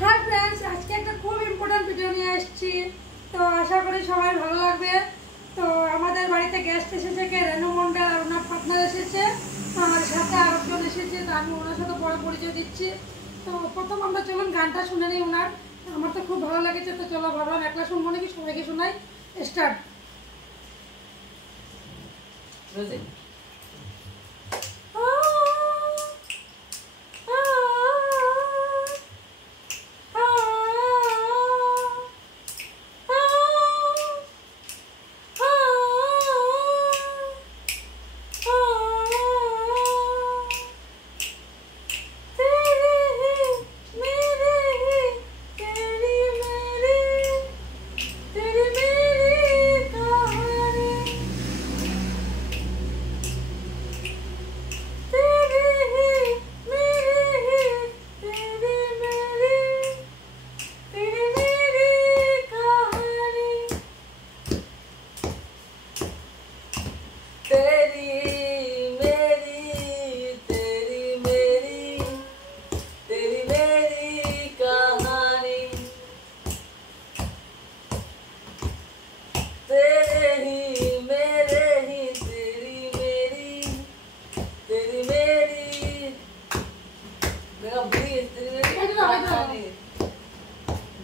Hi friends, आज के एक खूब इम्पोर्टेंट भिडियो নিয়ে আসছি। তো আশা করি সবাই ভালো লাগবে। তো আমাদের বাড়িতে গেস্ট এসেছে, কে রেনু মন্ডল আর ওনার পার্টনার এসেছে, আর সাথে আরেকজন এসেছে। তো আমি ওনার সাথে বড় পরিচয় দিচ্ছি। তো প্রথম আমরা চলুন গানটা শুনে নিই ওনার। আমার তো খুব ভালো লেগেছে, তো চলো ভাবলাম একলা শুনবো নাকি সবাইকে শোনাই। স্টার্ট।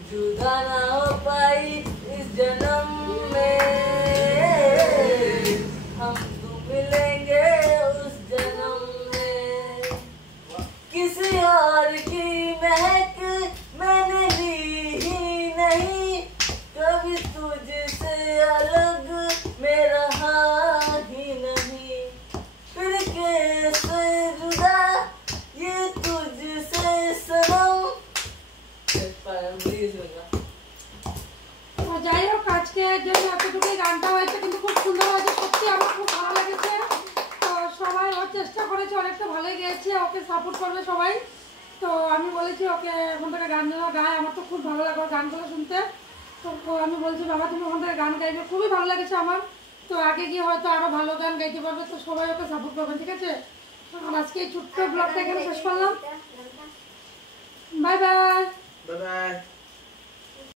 जुदा ना हो पाई इस जन्म में, हम तो मिलेंगे उस जन्म में। किसी और की महक मैंने ली ही नहीं, कभी तुझसे अलग मैं रहा ही नहीं। फिर कैसे जुदा ये तुझसे सनम। যাই হোক, আজকে জন্য এতটুকুই গানটা হয়েছে, কিন্তু খুব সুন্দর হয়েছে, সত্যি আমার খুব ভালো লেগেছে। তো সবাই ওর চেষ্টা করেছে, অনেকটা ভালোই গেয়েছে, ওকে সাপোর্ট করবে সবাই। তো আমি বলেছি ওকে ওখান থেকে গান যেন গায়, আমার তো খুব ভালো লাগে ওর গানগুলো শুনতে। তো আমি বলছি বাবা তুমি ওখান থেকে গান গাইবে, খুবই ভালো লেগেছে আমার। তো আগে গিয়ে হয়তো আরও ভালো গান গাইতে পারবে, তো সবাই ওকে সাপোর্ট করবেন, ঠিক আছে? আর আজকে এই ছোট্ট ব্লগটা এখানে শেষ করলাম। Bye bye. Bye bye.